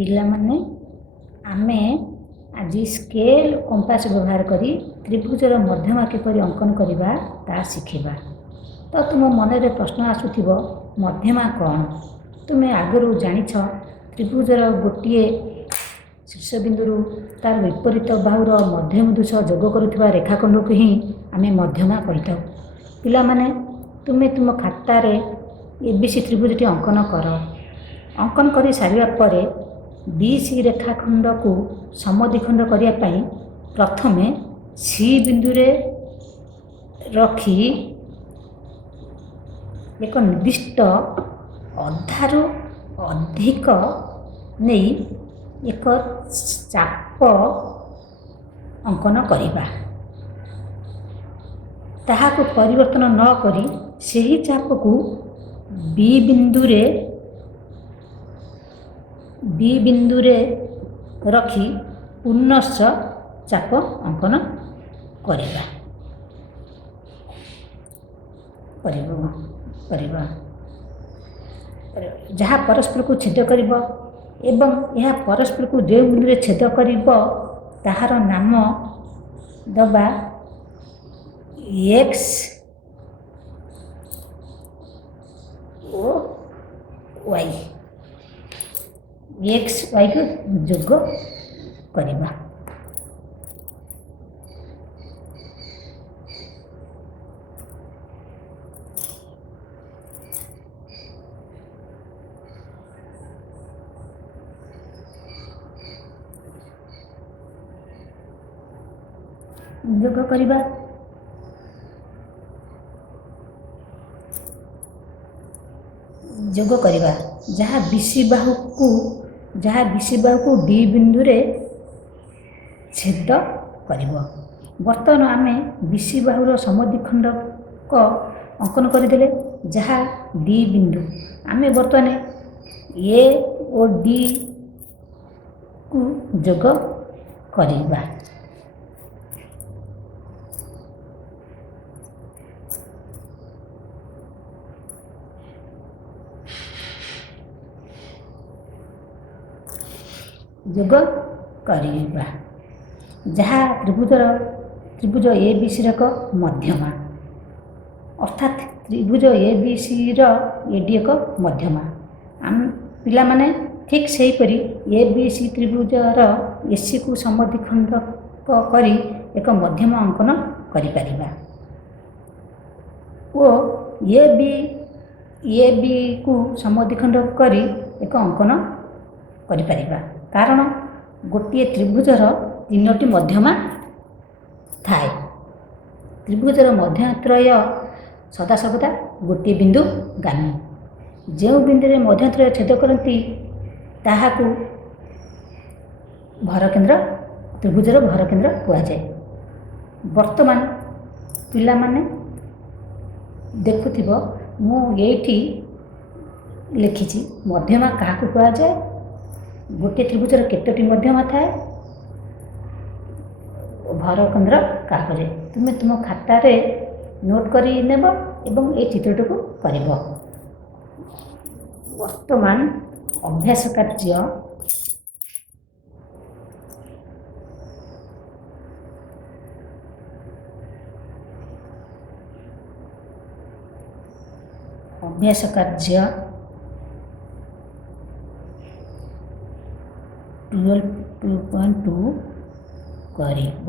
ପିଲାମାନେ ଆମେ ଆଜି ସ୍କେଲ୍ କମ୍ପାସ ବ୍ୟବହାର କରି ତ୍ରିଭୁଜର ମଧ୍ୟମା କିପରି ଅଙ୍କନ କରିବା ତାହା ଶିଖିବା। ତ ତୁମ ମନରେ ପ୍ରଶ୍ନ ଆସୁଥିବ, ମଧ୍ୟମା କ'ଣ? ତୁମେ ଆଗରୁ ଜାଣିଛ ତ୍ରିଭୁଜର ଗୋଟିଏ ଶୀର୍ଷବିନ୍ଦୁରୁ ତାର ବିପରୀତ ବାହୁର ମଧ୍ୟବିନ୍ଦୁ ସହ ଯୋଗ କରୁଥିବା ରେଖାଖଣ୍ଡକୁ ହିଁ ଆମେ ମଧ୍ୟମା କହିଥାଉ। ପିଲାମାନେ ତୁମେ ତୁମ ଖାତାରେ ABC ତ୍ରିଭୁଜଟି ଅଙ୍କନ କର। ଅଙ୍କନ କରି ସାରିବା ପରେ BC ରେଖାଖଣ୍ଡକୁ ସମଦ୍ୱିଖଣ୍ଡ କରିବା ପାଇଁ ପ୍ରଥମେ C ବିନ୍ଦୁରେ ରଖି ଏକ ନିର୍ଦ୍ଦିଷ୍ଟ ଅଧାରୁ ଅଧିକ ନେଇ ଏକ ଚାପ ଅଙ୍କନ କରିବା। ତାହାକୁ ପରିବର୍ତ୍ତନ ନ କରି ସେହି ଚାପକୁ B ବିନ୍ଦୁରେ ରଖି ପୁନଶ୍ଚ ଚାପ ଅଙ୍କନ କରିବା। ଯାହା ପରସ୍ପରକୁ ଛେଦ କରିବ ଏବଂ ଏହା ପରସ୍ପରକୁ ଯେଉଁ ବିନ୍ଦୁରେ ଛେଦ କରିବ ତାହାର ନାମ ଦେବା X ଓ Y। X Y କୁ ଯୋଗ କରିବା। ଯୋଗ କରିବା ଯାହା BC ବାହୁକୁ D ବିନ୍ଦୁରେ ଛେଦ କରିବ। ବର୍ତ୍ତମାନ ଆମେ BC ବାହୁର ସମଦ୍ୱିଖଣ୍ଡକ ଅଙ୍କନ କରିଦେଲେ, ଯାହା D ବିନ୍ଦୁ। ଆମେ ବର୍ତ୍ତମାନ A ଓ D କୁ ଯୋଗ କରିବା। ଯାହା ତ୍ରିଭୁଜ ABCର ଏକ ମଧ୍ୟମା, ଅର୍ଥାତ୍ ତ୍ରିଭୁଜ ABCର AD ଏକ ମଧ୍ୟମା। ପିଲାମାନେ ଠିକ୍ ସେହିପରି ABC ତ୍ରିଭୁଜର ACକୁ ସମଦ୍ୱିଖଣ୍ଡକ କରି ଏକ ମଧ୍ୟମା ଅଙ୍କନ କରିପାରିବା ଓ ABକୁ ସମଦ୍ୱିଖଣ୍ଡକ କରି ଏକ ଅଙ୍କନ କରିପାରିବା। କାରଣ ଗୋଟିଏ ତ୍ରିଭୁଜର ତିନୋଟି ମଧ୍ୟମା ଥାଏ। ତ୍ରିଭୁଜର ମଧ୍ୟତ୍ରୟ ସଦାସର୍ବଦା ଗୋଟିଏ ବିନ୍ଦୁ ଗାମୀ। ଯେଉଁ ବିନ୍ଦୁରେ ମଧ୍ୟତ୍ରୟ ଛେଦ କରନ୍ତି ତାହାକୁ ତ୍ରିଭୁଜର ଭରକେନ୍ଦ୍ର କୁହାଯାଏ। ବର୍ତ୍ତମାନ ପିଲାମାନେ ଦେଖୁଥିବ, ମୁଁ ଏଇଠି ଲେଖିଛି ମଧ୍ୟମା କାହାକୁ କୁହାଯାଏ, ଗୋଟିଏ ତ୍ରିଭୁଜର କେତୋଟି ମଧ୍ୟମା ଥାଏ, ଭରକେନ୍ଦ୍ର କାହାକୁ କୁହାଯାଏ। ତୁମେ ତୁମ ଖାତାରେ ନୋଟ୍ କରି ନେବ ଏବଂ এই ଚିତ୍ରଟିକୁ କରିବ। ବର୍ତ୍ତମାନ ଅଭ୍ୟାସ କାର୍ଯ୍ୟ 12.2 କରିବ।